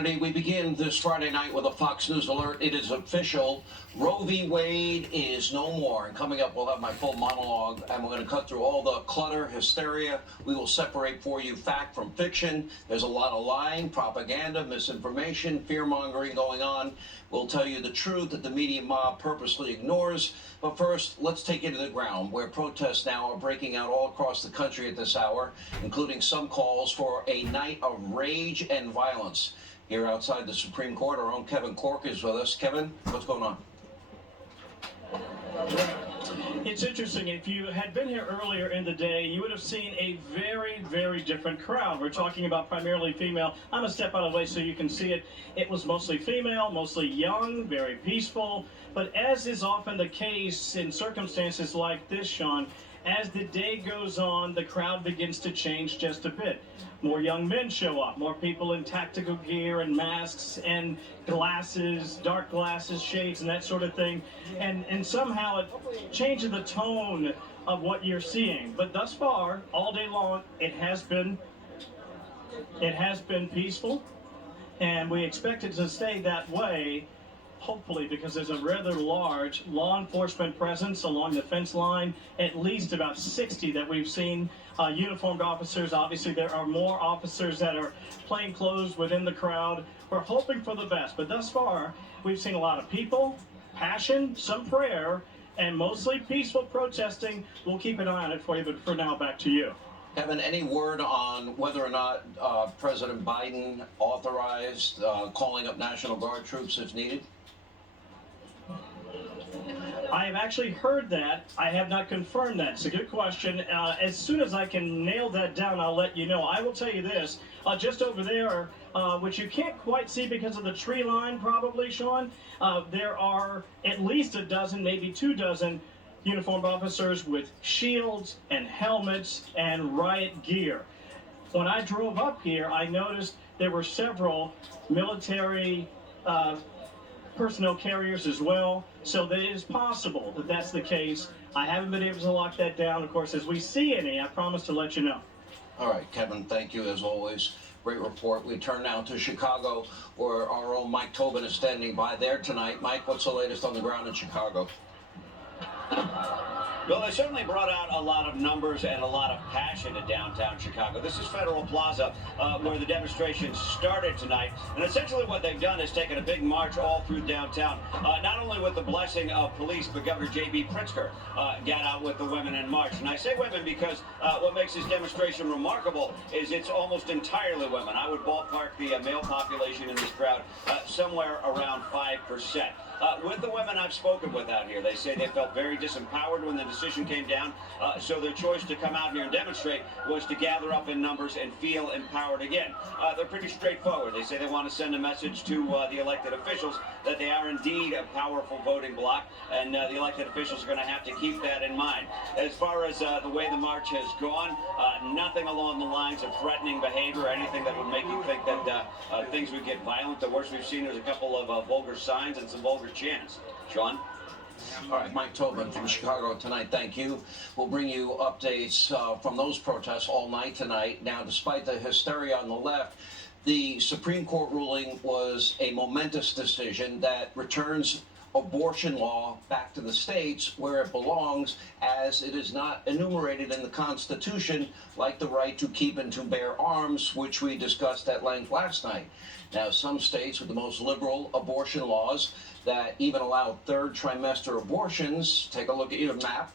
Hannity. We begin this Friday night with a Fox News alert. It is official. Roe v. Wade is no more. And coming up, we'll have my full monologue, and we're going to cut through all the clutter, hysteria. We will separate for you fact from fiction. There's a lot of lying, propaganda, misinformation, fear-mongering going on. We'll tell you the truth that the media mob purposely ignores. But first, let's take you to the ground, where protests now are breaking out all across the country at this hour, including some calls for a night of rage and violence. Here outside the Supreme Court, our own Kevin Corke is with us. Kevin, what's going on? It's interesting. If you had been here earlier in the day, you would have seen a very, very different crowd. We're talking about primarily female. I'm going to step out of the way so you can see it. It was mostly female, mostly young, very peaceful. But as is often the case in circumstances like this, Sean, as the day goes on, the crowd begins to change just a bit. More young men show up, more people in tactical gear and masks and glasses, dark glasses, shades, and that sort of thing. And somehow it changes the tone of what you're seeing. But thus far, all day long, it has been peaceful, and we expect it to stay that way. Hopefully, because there's a rather large law enforcement presence along the fence line, at least about 60 that we've seen, uniformed officers. Obviously, there are more officers that are plainclothes within the crowd. We're hoping for the best, but thus far, we've seen a lot of people, passion, some prayer, and mostly peaceful protesting. We'll keep an eye on it for you, but for now, back to you. Kevin, any word on whether or not President Biden authorized calling up National Guard troops if needed? I have actually heard that. I have not confirmed that. It's a good question. As soon as I can nail that down, I'll let you know. I will tell you this. Just over there, which you can't quite see because of the tree line probably, Sean, there are at least a dozen, maybe 2 dozen uniformed officers with shields and helmets and riot gear. When I drove up here, I noticed there were several military personnel carriers as well, so that it is possible that that's the case. I haven't been able to lock that down. Of course, as we see any, I promise to let you know. All right, Kevin, thank you as always. Great report. We turn now to Chicago, where our own Mike Tobin is standing by there tonight. Mike, what's the latest on the ground in Chicago? Well, they certainly brought out a lot of numbers and a lot of passion in downtown Chicago. This is Federal Plaza, where the demonstration started tonight. And essentially what they've done is taken a big march all through downtown, not only with the blessing of police, but Governor J.B. Pritzker got out with the women in march. And I say women because what makes this demonstration remarkable is it's almost entirely women. I would ballpark the male population in this crowd somewhere around 5%. With the women I've spoken with out here, they say they felt very disempowered when the decision came down, so their choice to come out here and demonstrate was to gather up in numbers and feel empowered again. They're pretty straightforward. They say they want to send a message to the elected officials that they are indeed a powerful voting bloc, and the elected officials are going to have to keep that in mind. As far as the way the march has gone, nothing along the lines of threatening behavior or anything that would make you think that things would get violent. The worst we've seen is a couple of vulgar signs and some vulgar chants. Sean? All right, Mike Tobin from Chicago tonight, thank you. We'll bring you updates from those protests all night tonight. Now, despite the hysteria on the left, the Supreme Court ruling was a momentous decision that returns abortion law back to the states where it belongs, as it is not enumerated in the Constitution like the right to keep and to bear arms, which we discussed at length last night. Now, some states with the most liberal abortion laws that even allow third trimester abortions, take a look at your map,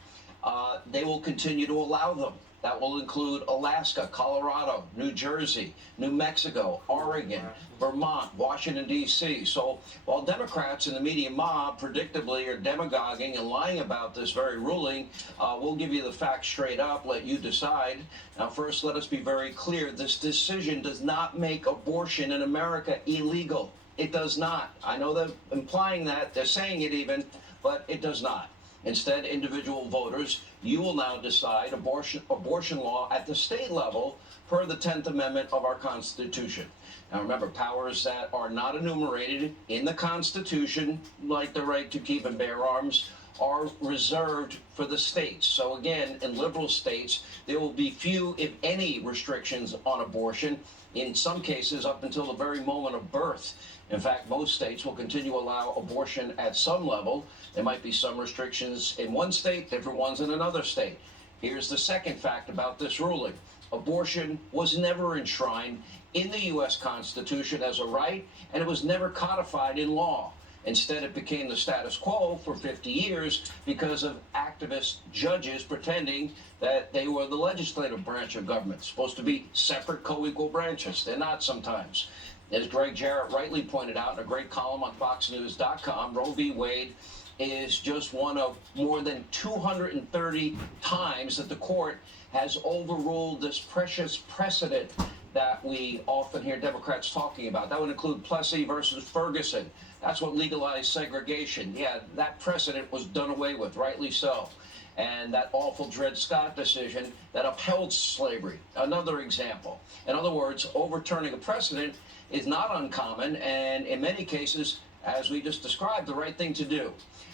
they will continue to allow them. That will include Alaska, Colorado, New Jersey, New Mexico, Oregon, Vermont, Washington, D.C. So while Democrats and the media mob predictably are demagoguing and lying about this very ruling, we'll give you the facts straight up, let you decide. Now, first, let us be very clear. This decision does not make abortion in America illegal. It does not. I know they're implying that, they're saying it even, but it does not. Instead, individual voters, you will now decide abortion law at the state level per the 10th Amendment of our Constitution. Now remember, powers that are not enumerated in the Constitution, like the right to keep and bear arms, are reserved for the states. So again, in liberal states, there will be few, if any, restrictions on abortion, in some cases up until the very moment of birth. In fact, most states will continue to allow abortion at some level. There might be some restrictions in one state, different ones in another state. Here's the second fact about this ruling. Abortion was never enshrined in the U.S. Constitution as a right, and it was never codified in law. Instead, it became the status quo for 50 years because of activist judges pretending that they were the legislative branch of government, supposed to be separate co-equal branches. They're not sometimes. As Greg Jarrett rightly pointed out in a great column on FoxNews.com, Roe v. Wade is just one of more than 230 times that the court has overruled this precious precedent that we often hear Democrats talking about. That would include Plessy versus Ferguson. That's what legalized segregation. Yeah, that precedent was done away with, rightly so. And that awful Dred Scott decision that upheld slavery, another example. In other words, overturning a precedent is not uncommon, and in many cases, as we just described, the right thing to do.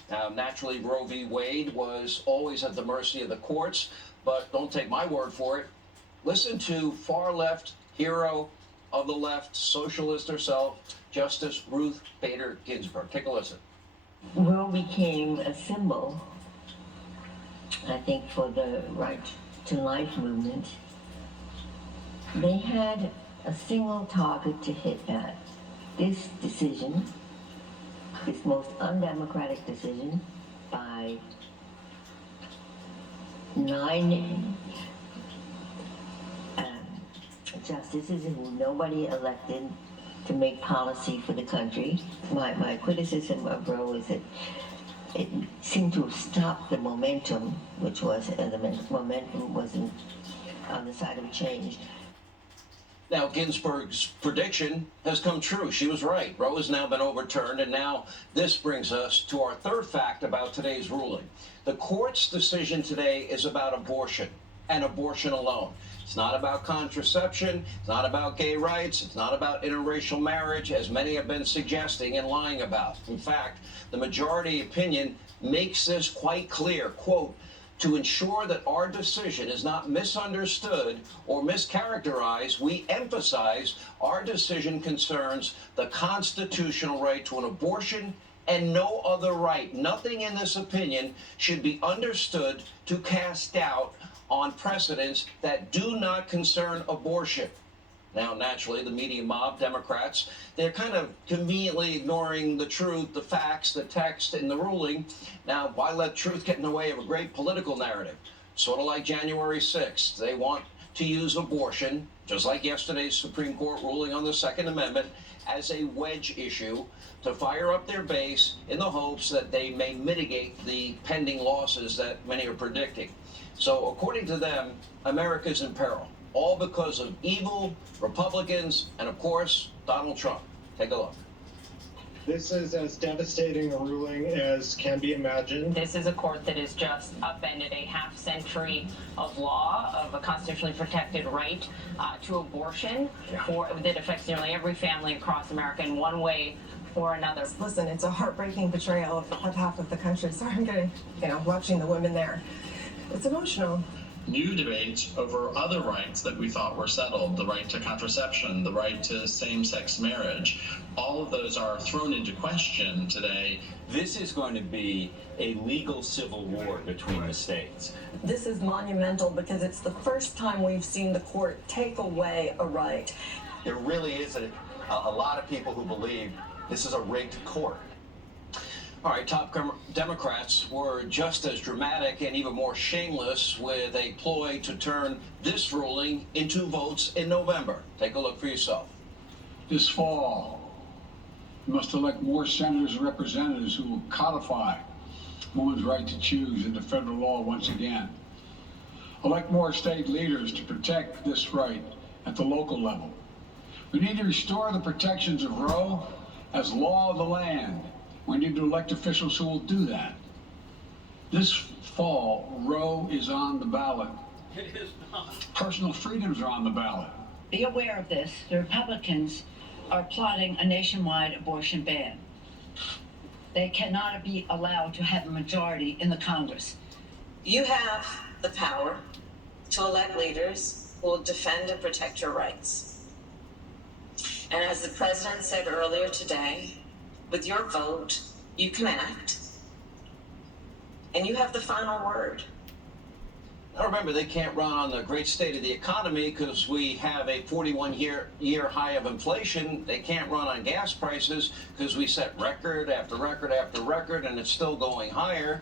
Now, naturally, Roe v. Wade was always at the mercy of the courts, but don't take my word for it. Listen to far-left hero of the left, socialist herself, Justice Ruth Bader Ginsburg. Take a listen. Roe became a symbol, I think, for the right to life movement. They had a single target to hit at. This decision, this most undemocratic decision by 9 justices who nobody elected to make policy for the country. My criticism of Roe is that it seemed to have stopped the momentum, which was, the momentum wasn't on the side of change. Now, Ginsburg's prediction has come true. She was right. Roe has now been overturned, and now this brings us to our third fact about today's ruling. The court's decision today is about abortion, and abortion alone. It's not about contraception, it's not about gay rights, it's not about interracial marriage, as many have been suggesting and lying about. In fact, the majority opinion makes this quite clear, quote, to ensure that our decision is not misunderstood or mischaracterized, we emphasize our decision concerns the constitutional right to an abortion and no other right. Nothing in this opinion should be understood to cast doubt on precedents that do not concern abortion. Now, naturally, the media mob, Democrats, they're kind of conveniently ignoring the truth, the facts, the text, and the ruling. Now, why let truth get in the way of a great political narrative? Sort of like January 6th. They want to use abortion, just like yesterday's Supreme Court ruling on the Second Amendment, as a wedge issue to fire up their base in the hopes that they may mitigate the pending losses that many are predicting. So, according to them, America's in peril. All because of evil Republicans and, of course, Donald Trump. Take a look. This is as devastating a ruling as can be imagined. This is a court that has just upended a half century of law, of a constitutionally protected right to abortion that affects nearly every family across America in one way or another. Listen, it's a heartbreaking betrayal of half of the country. So I'm getting, watching the women there. It's emotional. New debates over other rights that we thought were settled, the right to contraception, the right to same-sex marriage, all of those are thrown into question today. This is going to be a legal civil war between the states. This is monumental because it's the first time we've seen the court take away a right. There really is a lot of people who believe this is a rigged court. All right, top Democrats were just as dramatic and even more shameless with a ploy to turn this ruling into votes in November. Take a look for yourself. This fall, we must elect more senators and representatives who will codify women's right to choose into federal law once again. Elect more state leaders to protect this right at the local level. We need to restore the protections of Roe as law of the land. We need to elect officials who will do that. This fall, Roe is on the ballot. It is not. Personal freedoms are on the ballot. Be aware of this. The Republicans are plotting a nationwide abortion ban. They cannot be allowed to have a majority in the Congress. You have the power to elect leaders who will defend and protect your rights. And as the president said earlier today, with your vote, you can act. And you have the final word. Now remember, they can't run on the great state of the economy because we have a 41-year high of inflation. They can't run on gas prices because we set record after record after record, and it's still going higher.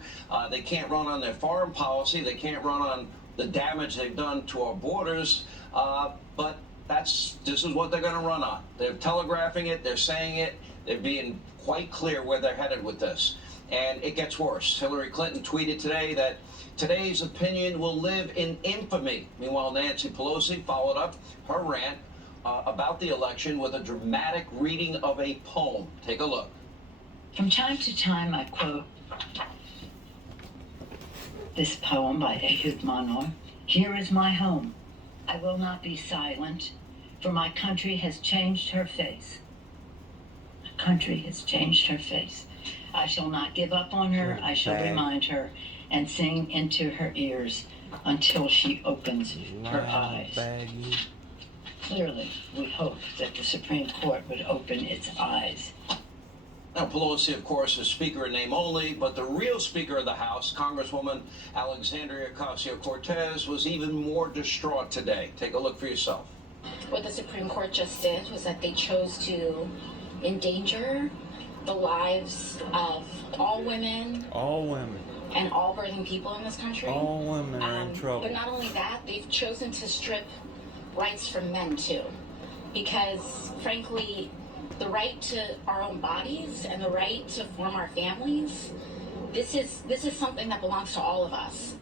They can't run on their foreign policy. They can't run on the damage they've done to our borders. But this is what they're going to run on. They're telegraphing it. They're saying it. They're being quite clear where they're headed with this. And it gets worse. Hillary Clinton tweeted today that today's opinion will live in infamy. Meanwhile, Nancy Pelosi followed up her rant about the election with a dramatic reading of a poem. Take a look. From time to time, I quote this poem by Ehud Manor. Here is my home. I will not be silent, for my country has changed her face. My country has changed her face. I shall not give up on her. I shall remind her and sing into her ears until she opens her eyes. Clearly, we hope that the Supreme Court would open its eyes. Now, Pelosi, of course, is Speaker in name only, but the real Speaker of the House, Congresswoman Alexandria Ocasio-Cortez, was even more distraught today. Take a look for yourself. What the Supreme Court just did was that they chose to endanger the lives of all women and all birthing people in this country. All women are in trouble. But not only that, they've chosen to strip rights from men too, because frankly, the right to our own bodies and the right to form our families, this is something that belongs to all of us.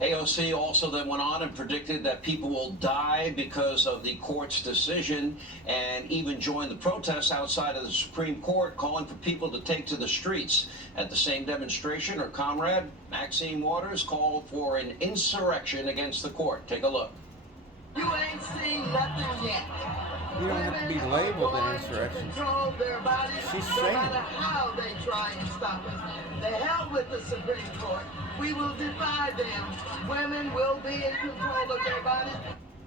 AOC also then went on and predicted that people will die because of the court's decision, and even joined the protests outside of the Supreme Court, calling for people to take to the streets. At the same demonstration, her comrade, Maxine Waters, called for an insurrection against the court. Take a look. You ain't seen nothing yet. You don't have to be labeled an insurrection. Control their bodies, She's no saying matter how they try and stop us. The hell with the Supreme Court. We will defy them. Women will be in control of their bodies.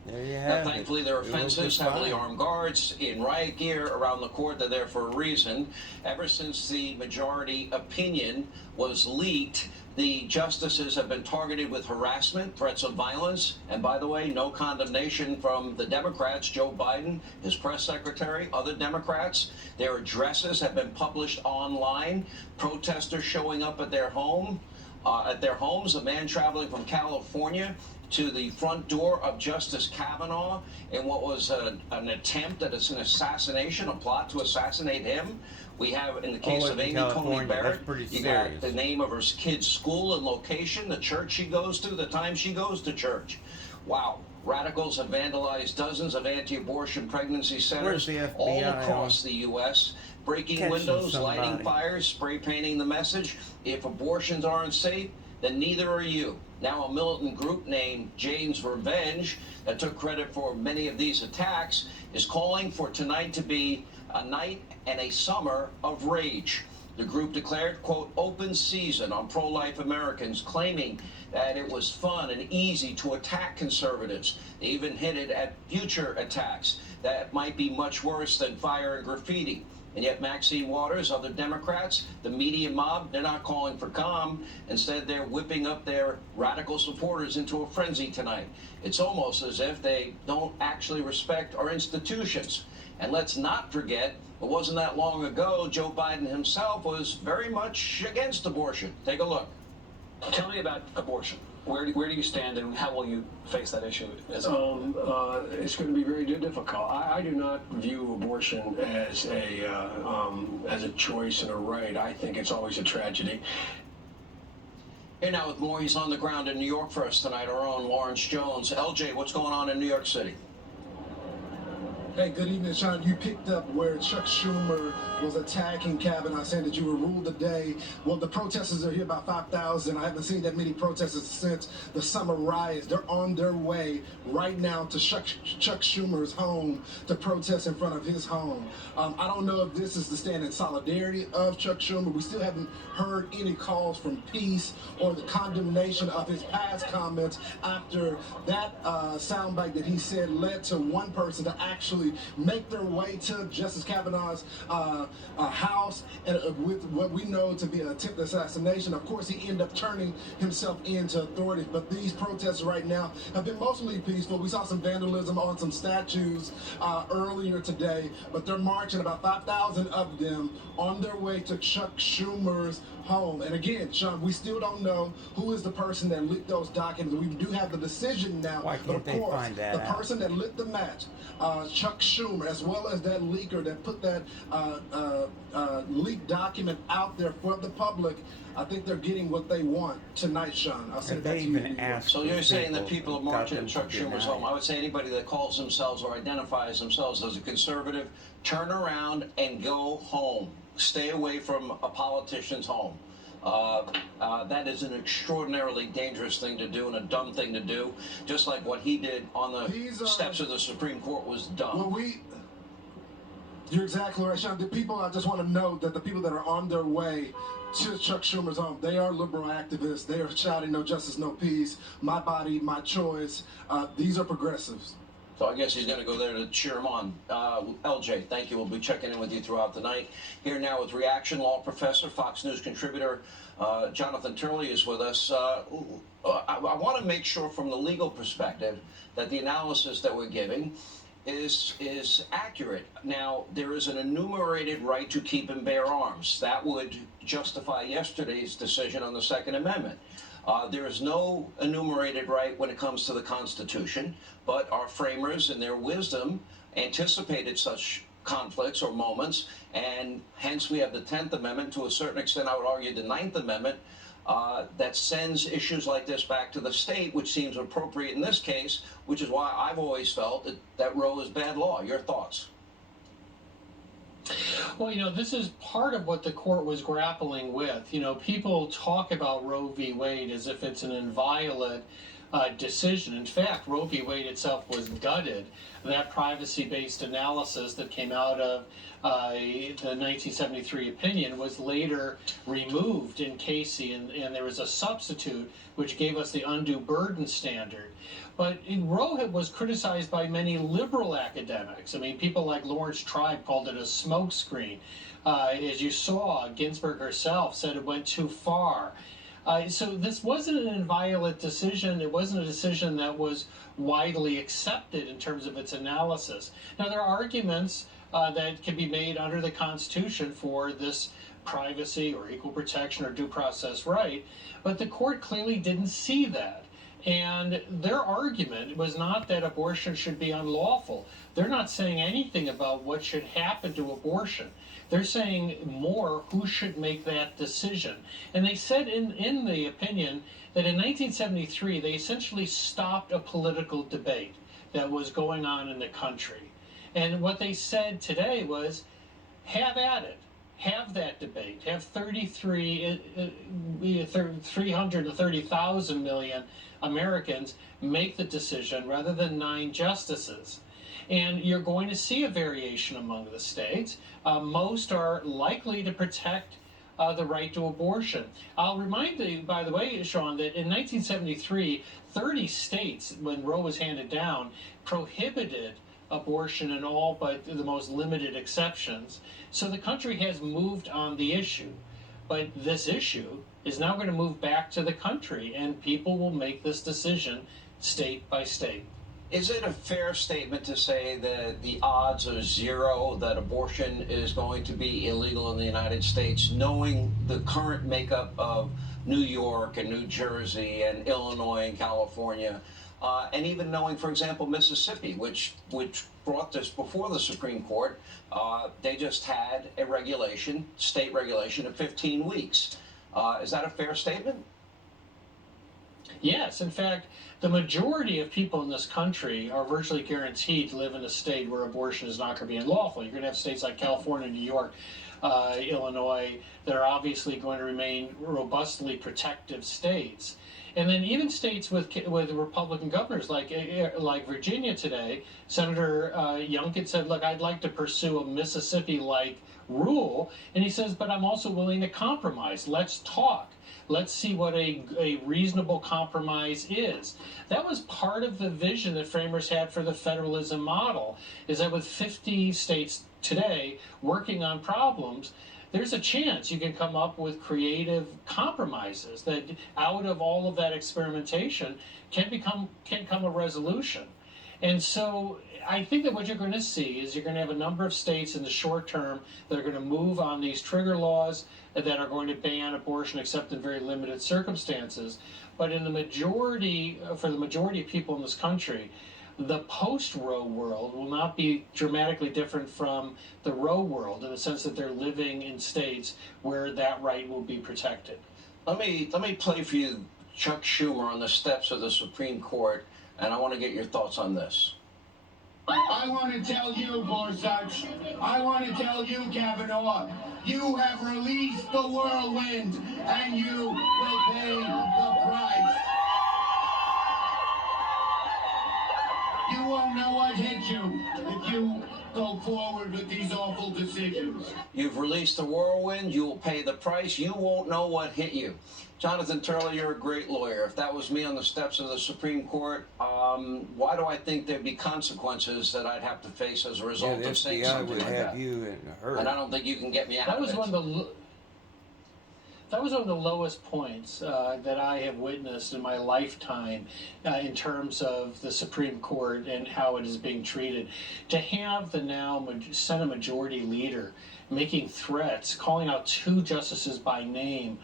There you have Thankfully, there are fences, heavily armed guards in riot gear around the court. They're there for a reason. Ever since the majority opinion was leaked, the justices have been targeted with harassment, threats of violence, and by the way, no condemnation from the Democrats, Joe Biden, his press secretary, other Democrats. Their addresses have been published online. Protesters showing up at their homes. A man traveling from California to the front door of Justice Kavanaugh in what was an attempt at an assassination, a plot to assassinate him. We have, in the case of Amy Coney Barrett, you got the name of her kid's school and location, the church she goes to, the time she goes to church. Wow. Radicals have vandalized dozens of anti-abortion pregnancy centers all across the U.S., breaking windows, lighting fires, spray painting the message. If abortions aren't safe, then neither are you. Now a militant group named Jane's Revenge, that took credit for many of these attacks, is calling for tonight to be a night and a summer of rage. The group declared, quote, open season on pro-life Americans, claiming that it was fun and easy to attack conservatives. They even hinted at future attacks that might be much worse than fire and graffiti. And yet Maxine Waters, other Democrats, the media mob, they're not calling for calm. Instead, they're whipping up their radical supporters into a frenzy tonight. It's almost as if they don't actually respect our institutions. And let's not forget, it wasn't that long ago, Joe Biden himself was very much against abortion. Take a look. Tell me about abortion. Where do you stand, and how will you face that issue? It's going to be very difficult. I do not view abortion as a choice and a right. I think it's always a tragedy. Here now with more, he's on the ground in New York for us tonight, our own Lawrence Jones. LJ, what's going on in New York City? Hey, good evening, Sean. You picked up where Chuck Schumer was attacking Kavanaugh, saying that you were ruled today. Well, the protesters are here, about 5,000. I haven't seen that many protesters since the summer riots. They're on their way right now to Chuck Schumer's home to protest in front of his home. I don't know if this is to stand in solidarity of Chuck Schumer. We still haven't heard any calls from peace or the condemnation of his past comments after that soundbite that he said led to one person to actually make their way to Justice Kavanaugh's house and with what we know to be an attempted assassination. Of course, he ended up turning himself into authorities, but these protests right now have been mostly peaceful. We saw some vandalism on some statues earlier today, but they're marching, about 5,000 of them, on their way to Chuck Schumer's home. And again, Sean, we still don't know who is the person that leaked those documents. We do have the decision now. Why but can't of they course, find that the out? person that lit the match, Chuck Schumer, as well as that leaker that put that leaked document out there for the public, I think they're getting what they want tonight, Sean. I'll send it back to you. So you're saying that people are marching at Chuck Schumer's home. I would say anybody that calls themselves or identifies themselves as a conservative, turn around and go home. Stay away from a politician's home. That is an extraordinarily dangerous thing to do and a dumb thing to do, just like what he did on the steps of the Supreme Court was dumb. Well, you're exactly right, Sean. The people, I just want to note that the people that are on their way to Chuck Schumer's home, they are liberal activists. They are shouting no justice, no peace, my body, my choice. These are progressives. So I guess he's going to go there to cheer him on. LJ, thank you. We'll be checking in with you throughout the night. Here now with reaction law professor, Fox News contributor, Jonathan Turley is with us. I want to make sure from the legal perspective that the analysis that we're giving is accurate. Now, there is an enumerated right to keep and bear arms. That would justify yesterday's decision on the Second Amendment. There is no enumerated right when it comes to the Constitution, but our framers in their wisdom anticipated such conflicts or moments, and hence we have the 10th Amendment, to a certain extent I would argue the 9th Amendment, that sends issues like this back to the state, which seems appropriate in this case, which is why I've always felt that Roe is bad law. Your thoughts? Well, this is part of what the court was grappling with. People talk about Roe v. Wade as if it's an inviolate decision. In fact, Roe v. Wade itself was gutted. That privacy-based analysis that came out of the 1973 opinion was later removed in Casey, and there was a substitute which gave us the undue burden standard. But Roe was criticized by many liberal academics. I mean, people like Lawrence Tribe called it a smokescreen. As you saw, Ginsburg herself said it went too far. So this wasn't an inviolate decision. It wasn't a decision that was widely accepted in terms of its analysis. Now, there are arguments that can be made under the Constitution for this privacy or equal protection or due process right, but the court clearly didn't see that. And their argument was not that abortion should be unlawful. They're not saying anything about what should happen to abortion. They're saying more who should make that decision. And they said in the opinion that in 1973 they essentially stopped a political debate that was going on in the country. And what they said today was, have at it. Have that debate. Have 330,000 million Americans make the decision rather than 9 justices. And you're going to see a variation among the states. Most are likely to protect the right to abortion. I'll remind you, by the way, Sean, that in 1973, 30 states, when Roe was handed down, prohibited abortion in all but the most limited exceptions. So the country has moved on the issue. But this issue is now going to move back to the country, and people will make this decision state by state. Is it a fair statement to say that the odds are zero that abortion is going to be illegal in the United States, knowing the current makeup of New York and New Jersey and Illinois and California, and even knowing, for example, Mississippi, which brought this before the Supreme Court? They just had a regulation, state regulation, of 15 weeks. Is that a fair statement? Yes, in fact, the majority of people in this country are virtually guaranteed to live in a state where abortion is not going to be unlawful. You're going to have states like California, New York, Illinois that are obviously going to remain robustly protective states. And then even states with Republican governors like Virginia today, Senator Youngkin said, look, I'd like to pursue a Mississippi-like rule. And he says, but I'm also willing to compromise. Let's talk. Let's see what a reasonable compromise is. That was part of the vision that framers had for the federalism model, is that with 50 states today working on problems, there's a chance you can come up with creative compromises that out of all of that experimentation can come a resolution. And so I think that what you're going to see is you're going to have a number of states in the short term that are going to move on these trigger laws that are going to ban abortion except in very limited circumstances. But in the majority, for the majority of people in this country, the post-Roe world will not be dramatically different from the Roe world in the sense that they're living in states where that right will be protected. Let me play for you Chuck Schumer on the steps of the Supreme Court, and I want to get your thoughts on this. I want to tell you, Gorsuch, I want to tell you, Kavanaugh, you have released the whirlwind, and you will pay the price. You won't know what hit you if you go forward with these awful decisions. You've released the whirlwind, you will pay the price, you won't know what hit you. Jonathan Turley, you're a great lawyer. If that was me on the steps of the Supreme Court, why do I think there'd be consequences that I'd have to face as a result of saying something like that? You in a hurry. And I don't think you can get me out of it. That was one of the lowest points that I have witnessed in my lifetime in terms of the Supreme Court and how it is being treated. To have the now Senate Majority Leader making threats, calling out two justices by name,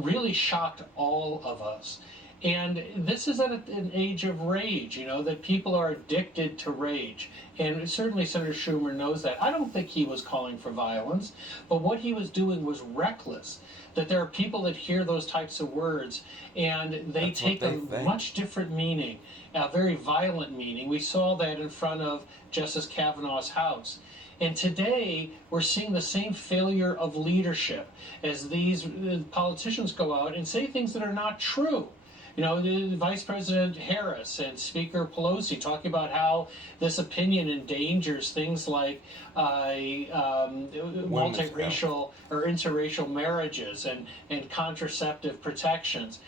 really shocked all of us. And this is at an age of rage, you know, that people are addicted to rage. And certainly Senator Schumer knows that. I don't think he was calling for violence, but what he was doing was reckless. That there are people that hear those types of words and they take a much different meaning, a very violent meaning. We saw that in front of Justice Kavanaugh's house. And today, we're seeing the same failure of leadership as these politicians go out and say things that are not true. You know, the Vice President Harris and Speaker Pelosi talking about how this opinion endangers things like multiracial or interracial marriages and contraceptive protections.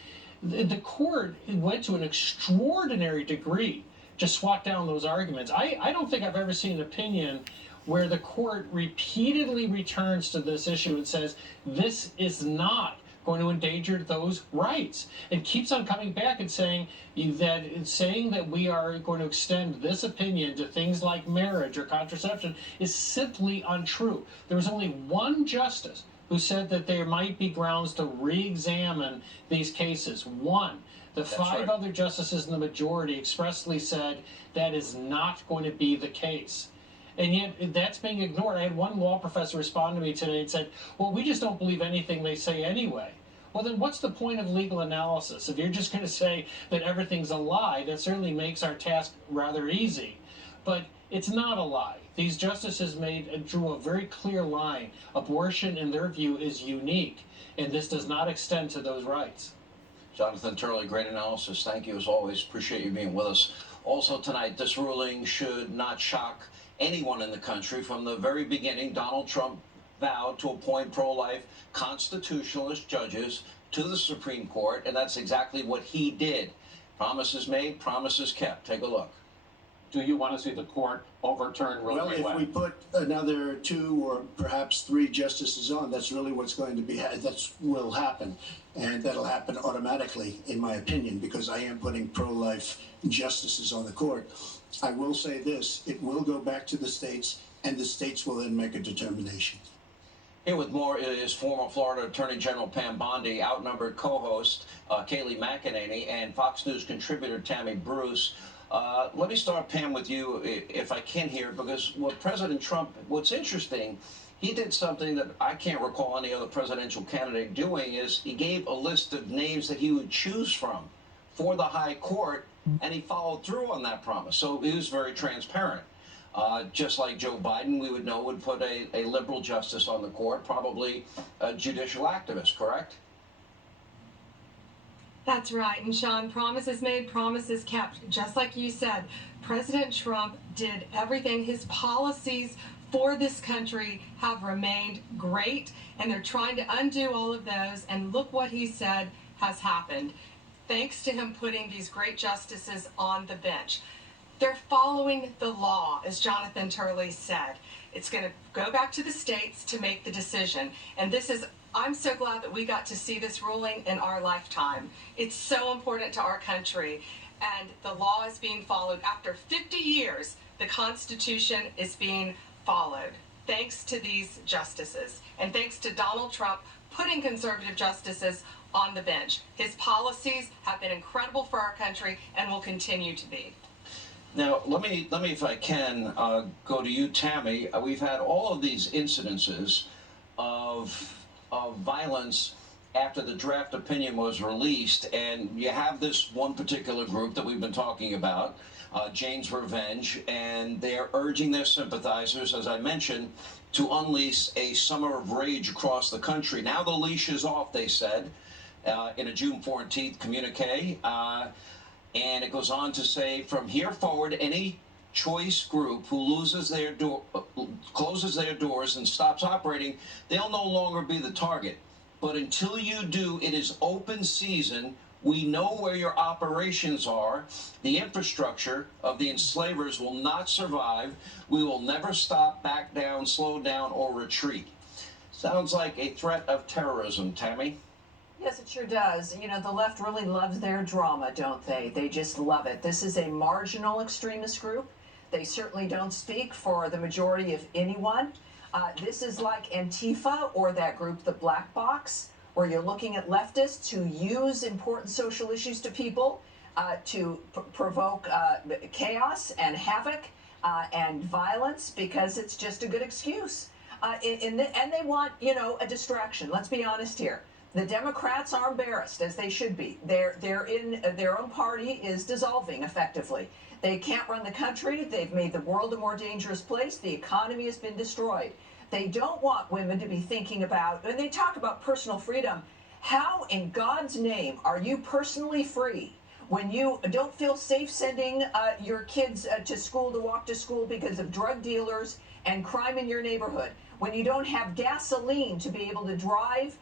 The court went to an extraordinary degree to swat down those arguments. I don't think I've ever seen an opinion where the court repeatedly returns to this issue and says, this is not going to endanger those rights, and keeps on coming back and saying that we are going to extend this opinion to things like marriage or contraception is simply untrue. There was only one justice who said that there might be grounds to re-examine these cases. One. The five other justices in the majority expressly said that is not going to be the case. And yet that's being ignored. I had one law professor respond to me today and said, well, we just don't believe anything they say anyway. Well, then what's the point of legal analysis? If you're just going to say that everything's a lie, that certainly makes our task rather easy. But it's not a lie. These justices drew a very clear line. Abortion, in their view, is unique, and this does not extend to those rights. Jonathan Turley, great analysis. Thank you as always. Appreciate you being with us. Also tonight, this ruling should not shock anyone in the country. From the very beginning, Donald Trump vowed to appoint pro-life constitutionalist judges to the Supreme Court, and that's exactly what he did. Promises made, promises kept. Take a look. Do you want to see the court overturn Roe v. Wade? Well, if we put another 2 or perhaps 3 justices on, that's really what's going to be, that will happen. And that'll happen automatically, in my opinion, because I am putting pro-life justices on the court. I will say this, it will go back to the states, and the states will then make a determination. Here with more is former Florida Attorney General Pam Bondi, outnumbered co-host Kayleigh McEnany, and Fox News contributor Tammy Bruce. Let me start, Pam, with you, if I can here, because what President Trump, what's interesting, he did something that I can't recall any other presidential candidate doing, is he gave a list of names that he would choose from for the High Court, and he followed through on that promise. So he was very transparent. Just like Joe Biden, we would know, would put a liberal justice on the court, probably a judicial activist, correct? That's right. And Sean, promises made, promises kept. Just like you said, President Trump did everything. His policies for this country have remained great, and they're trying to undo all of those. And look what he said has happened. Thanks to him putting these great justices on the bench. They're following the law, as Jonathan Turley said. It's going to go back to the states to make the decision. And I'm so glad that we got to see this ruling in our lifetime. It's so important to our country. And the law is being followed. After 50 years, the Constitution is being followed. Thanks to these justices. And thanks to Donald Trump putting conservative justices on the bench. His policies have been incredible for our country and will continue to be. Now, let me, if I can, go to you, Tammy. We've had all of these incidences of violence after the draft opinion was released, and you have this one particular group that we've been talking about, Jane's Revenge, and they're urging their sympathizers, as I mentioned, to unleash a summer of rage across the country. Now the leash is off, they said, in a June 14th communique. And it goes on to say, from here forward, any choice group who loses their closes their doors and stops operating, they'll no longer be the target. But until you do, it is open season. We know where your operations are. The infrastructure of the enslavers will not survive. We will never stop, back down, slow down, or retreat. Sounds like a threat of terrorism, Tammy. Yes, it sure does. You know, the left really loves their drama, don't they? They just love it. This is a marginal extremist group. They certainly don't speak for the majority of anyone. This is like Antifa, or that group, the Black Box, where you're looking at leftists who use important social issues to people to provoke chaos and havoc and violence because it's just a good excuse. And they want, you know, a distraction. Let's be honest here. The Democrats are embarrassed, as they should be. They're in their own party is dissolving effectively. They can't run the country. They've made the world a more dangerous place. The economy has been destroyed. They don't want women to be thinking about, when they talk about personal freedom, how in God's name are you personally free when you don't feel safe sending your kids to school, to walk to school because of drug dealers and crime in your neighborhood, when you don't have gasoline to be able to drive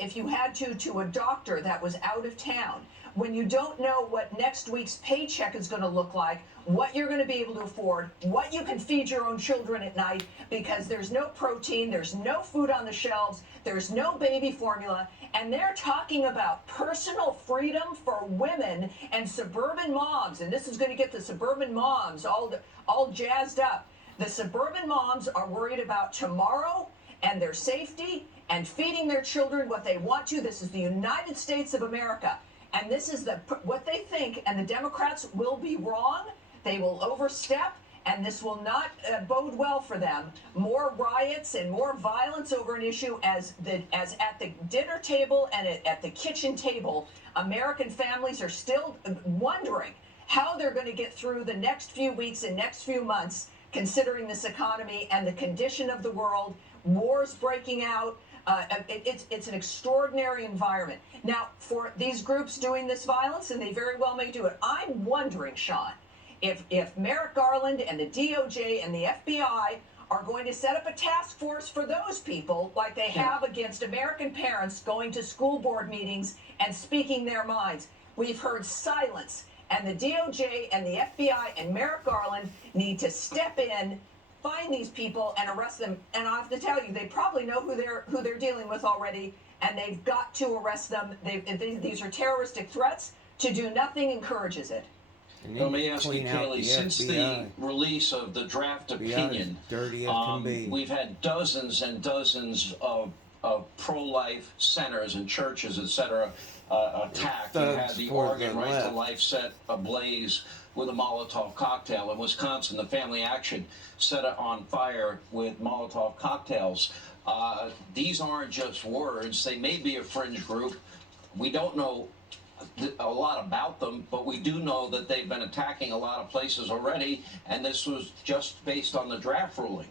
if you had to a doctor that was out of town, when you don't know what next week's paycheck is going to look like, what you're going to be able to afford, what you can feed your own children at night, because there's no protein, there's no food on the shelves, there's no baby formula, and they're talking about personal freedom for women and suburban moms, and this is going to get the suburban moms all jazzed up. The suburban moms are worried about tomorrow and their safety and feeding their children what they want to. This is the United States of America. And this is what they think, and the Democrats will be wrong. They will overstep, and this will not bode well for them. More riots and more violence over an issue as at the dinner table and at the kitchen table, American families are still wondering how they're going to get through the next few weeks and next few months, considering this economy and the condition of the world, wars breaking out. It's an extraordinary environment. Now, for these groups doing this violence, and they very well may do it, I'm wondering, Sean, if Merrick Garland and the DOJ and the FBI are going to set up a task force for those people like they have against American parents going to school board meetings and speaking their minds. We've heard silence, and the DOJ and the FBI and Merrick Garland need to step in, find these people and arrest them. And I have to tell you, they probably know who they're dealing with already, and they've got to arrest them. These are terroristic threats. To do nothing encourages it. Let me ask you, Kaylee, since the release of the draft opinion, we've had dozens and dozens of pro-life centers and churches, etc., attacked. You had the Oregon Right to Life set ablaze with a Molotov cocktail. In Wisconsin, the Family Action set it on fire with Molotov cocktails. These aren't just words. They may be a fringe group. We don't know a lot about them, but we do know that they've been attacking a lot of places already, and this was just based on the draft ruling.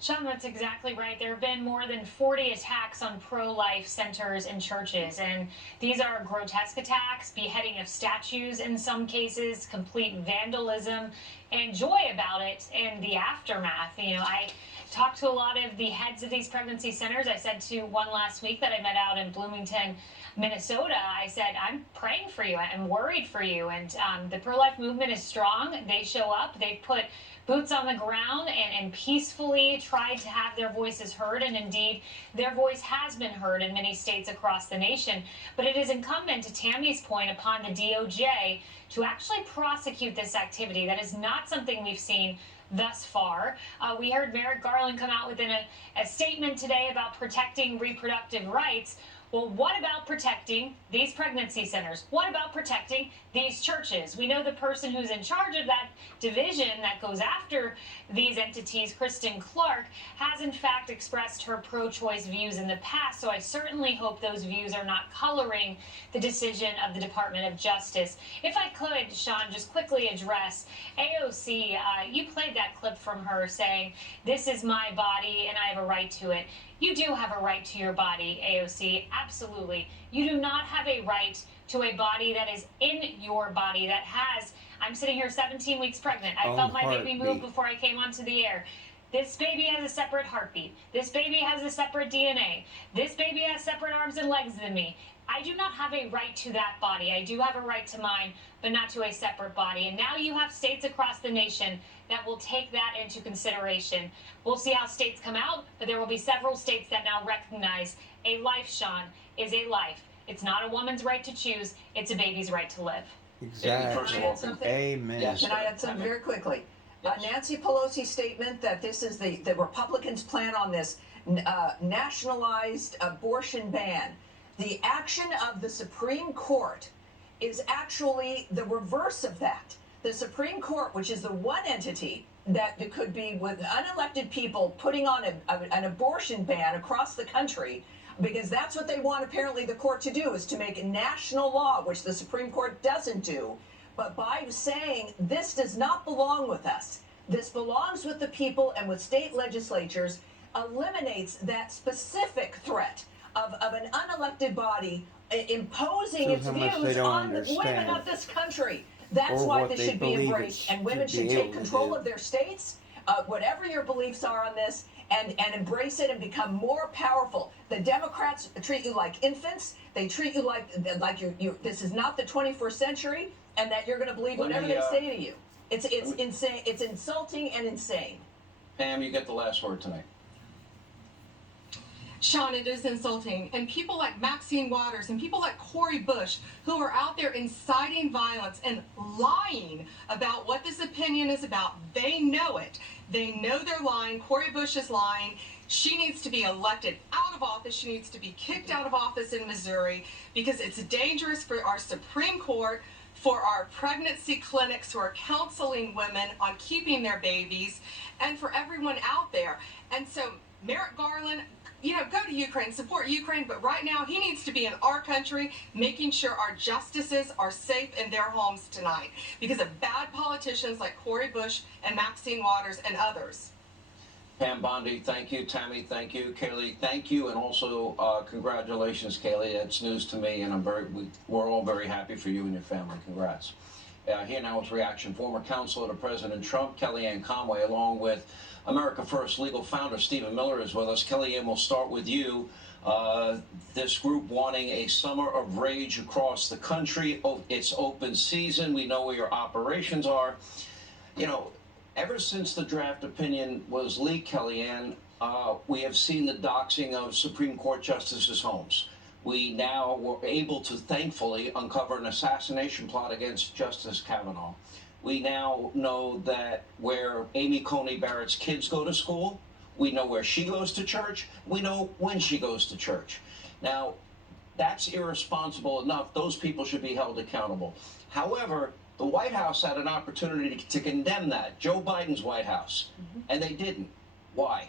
Sean, that's exactly right. There have been more than 40 attacks on pro-life centers and churches, and these are grotesque attacks, beheading of statues in some cases, complete vandalism, and joy about it in the aftermath. You know, I talked to a lot of the heads of these pregnancy centers. I said to one last week that I met out in Bloomington, Minnesota, I said, I'm praying for you. I'm worried for you. And the pro-life movement is strong. They show up. They've put boots on the ground and peacefully tried to have their voices heard. And indeed, their voice has been heard in many states across the nation. But it is incumbent, to Tammy's point, upon the DOJ to actually prosecute this activity. That is not something we've seen thus far. We heard Merrick Garland come out with a statement today about protecting reproductive rights. Well, what about protecting these pregnancy centers? What about protecting these churches? We know the person who's in charge of that division that goes after these entities, Kristen Clark, has in fact expressed her pro-choice views in the past. So I certainly hope those views are not coloring the decision of the Department of Justice. If I could, Sean, just quickly address AOC. You played that clip from her saying, "This is my body and I have a right to it." You do have a right to your body, AOC, absolutely. You do not have a right to a body that is in your body that has, I'm sitting here 17 weeks pregnant. I felt my baby move before I came onto the air. This baby has a separate heartbeat. This baby has a separate DNA. This baby has separate arms and legs than me. I do not have a right to that body. I do have a right to mine, but not to a separate body. And now you have states across the nation that will take that into consideration. We'll see how states come out, but there will be several states that now recognize a life, Sean, is a life. It's not a woman's right to choose, it's a baby's right to live. Exactly. Amen. Yes. Can I add something very quickly? Nancy Pelosi's statement that this is the Republicans' plan on this nationalized abortion ban. The action of the Supreme Court is actually the reverse of that. The Supreme Court, which is the one entity that could be with unelected people putting on an abortion ban across the country, because that's what they want apparently the court to do, is to make national law, which the Supreme Court doesn't do. But by saying this does not belong with us, this belongs with the people and with state legislatures, eliminates that specific threat of an unelected body imposing its views on women of this country. That's why this should be embraced, and women should take control of their states, whatever your beliefs are on this, and embrace it and become more powerful. The Democrats treat you like infants. They treat you like you. This is not the 21st century, and that you're going to believe whatever they say to you. It's insane. It's insulting and insane. Pam, you get the last word tonight. Sean, it is insulting. And people like Maxine Waters and people like Cori Bush, who are out there inciting violence and lying about what this opinion is about, they know it. They know they're lying. Cori Bush is lying. She needs to be elected out of office. She needs to be kicked out of office in Missouri, because it's dangerous for our Supreme Court, for our pregnancy clinics who are counseling women on keeping their babies, and for everyone out there. And so Merrick Garland, go to Ukraine, support Ukraine, but right now he needs to be in our country, making sure our justices are safe in their homes tonight because of bad politicians like Cori Bush and Maxine Waters and others. Pam Bondi, thank you. Tammy, thank you. Kaylee, thank you. And also, congratulations, Kaylee. That's news to me, and we're all very happy for you and your family. Congrats. Here now with reaction. Former counselor to President Trump, Kellyanne Conway, along with America First legal founder Stephen Miller is with us. Kellyanne, we'll start with you. This group wanting a summer of rage across the country. It's open season. We know where your operations are. Ever since the draft opinion was leaked, Kellyanne, we have seen the doxing of Supreme Court justices' homes. We now were able to, thankfully, uncover an assassination plot against Justice Kavanaugh. We now know that where Amy Coney Barrett's kids go to school, we know where she goes to church, we know when she goes to church. Now, that's irresponsible enough. Those people should be held accountable. However, the White House had an opportunity to condemn that, Joe Biden's White House, and they didn't. Why?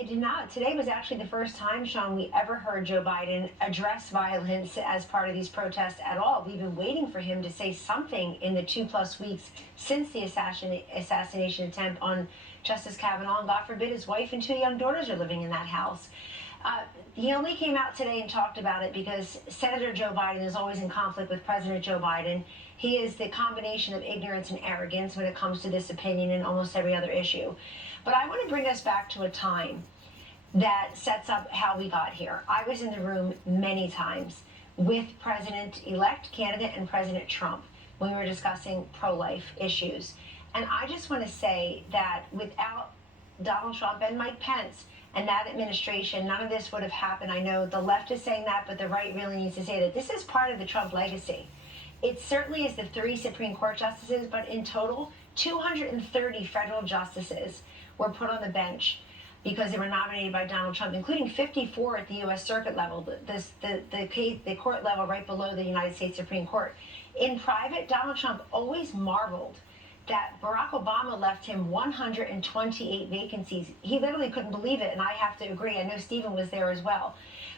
They did not. Today was actually the first time, Sean, we ever heard Joe Biden address violence as part of these protests at all. We've been waiting for him to say something in the 2+ weeks since the assassination attempt on Justice Kavanaugh. And God forbid his wife and 2 young daughters are living in that house. He only came out today and talked about it because Senator Joe Biden is always in conflict with President Joe Biden. He is the combination of ignorance and arrogance when it comes to this opinion and almost every other issue. But I want to bring us back to a time that sets up how we got here. I was in the room many times with President-elect candidate and President Trump when we were discussing pro-life issues. And I just want to say that without Donald Trump and Mike Pence and that administration, none of this would have happened. I know the left is saying that, but the right really needs to say that this is part of the Trump legacy. It certainly is the 3 Supreme Court justices, but in total, 230 federal justices were put on the bench because they were nominated by Donald Trump, including 54 at the U.S. Circuit level, the court level right below the United States Supreme Court. In private, Donald Trump always marveled that Barack Obama left him 128 vacancies. He literally couldn't believe it, and I have to agree. I know Stephen was there as well.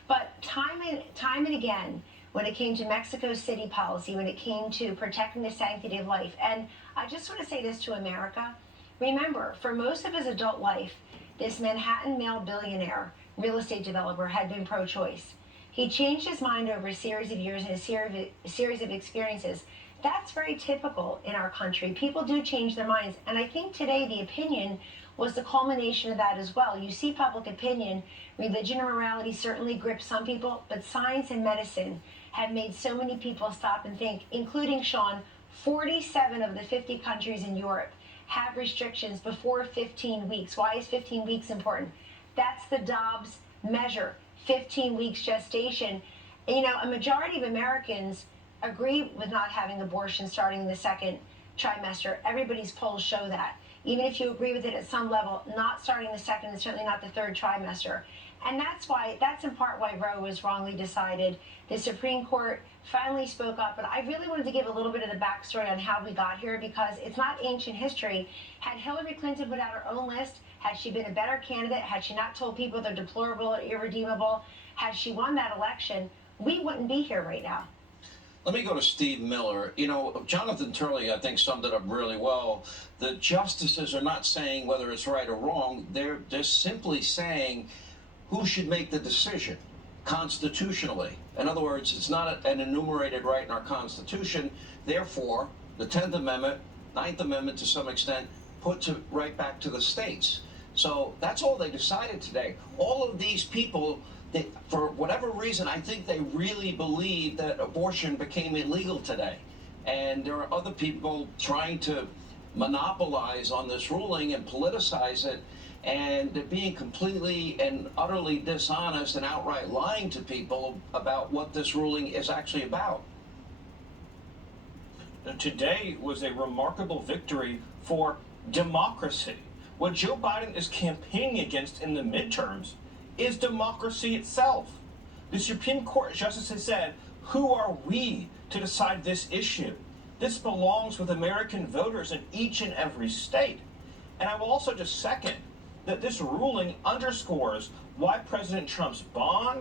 But time and again, when it came to Mexico City policy, when it came to protecting the sanctity of life, and I just want to say this to America, remember, for most of his adult life, this Manhattan male billionaire real estate developer had been pro-choice. He changed his mind over a series of years and a series of experiences. That's very typical in our country. People do change their minds. And I think today the opinion was the culmination of that as well. You see public opinion, religion and morality certainly grip some people, but science and medicine have made so many people stop and think, including Sean, 47 of the 50 countries in Europe have restrictions before 15 weeks. Why is 15 weeks important? That's the Dobbs measure, 15 weeks gestation. You know, a majority of Americans agree with not having abortion starting in the 2nd trimester. Everybody's polls show that. Even if you agree with it at some level, not starting the 2nd and certainly not the 3rd trimester. And that's in part why Roe was wrongly decided. The Supreme Court finally spoke up, but I really wanted to give a little bit of the backstory on how we got here because it's not ancient history. Had Hillary Clinton put out her own list, had she been a better candidate, had she not told people they're deplorable or irredeemable, had she won that election, we wouldn't be here right now. Let me go to Steve Miller. You know, Jonathan Turley, I think, summed it up really well. The justices are not saying whether it's right or wrong. They're simply saying who should make the decision constitutionally. In other words, it's not an enumerated right in our Constitution. Therefore, the 10th Amendment, 9th Amendment to some extent, puts it right back to the states. So that's all they decided today. All of these people, for whatever reason, I think they really believe that abortion became illegal today. And there are other people trying to monopolize on this ruling and politicize it. And they're being completely and utterly dishonest and outright lying to people about what this ruling is actually about. Today was a remarkable victory for democracy. What Joe Biden is campaigning against in the midterms is democracy itself. The Supreme Court justices said, who are we to decide this issue? This belongs with American voters in each and every state. And I will also just second that this ruling underscores why President Trump's bond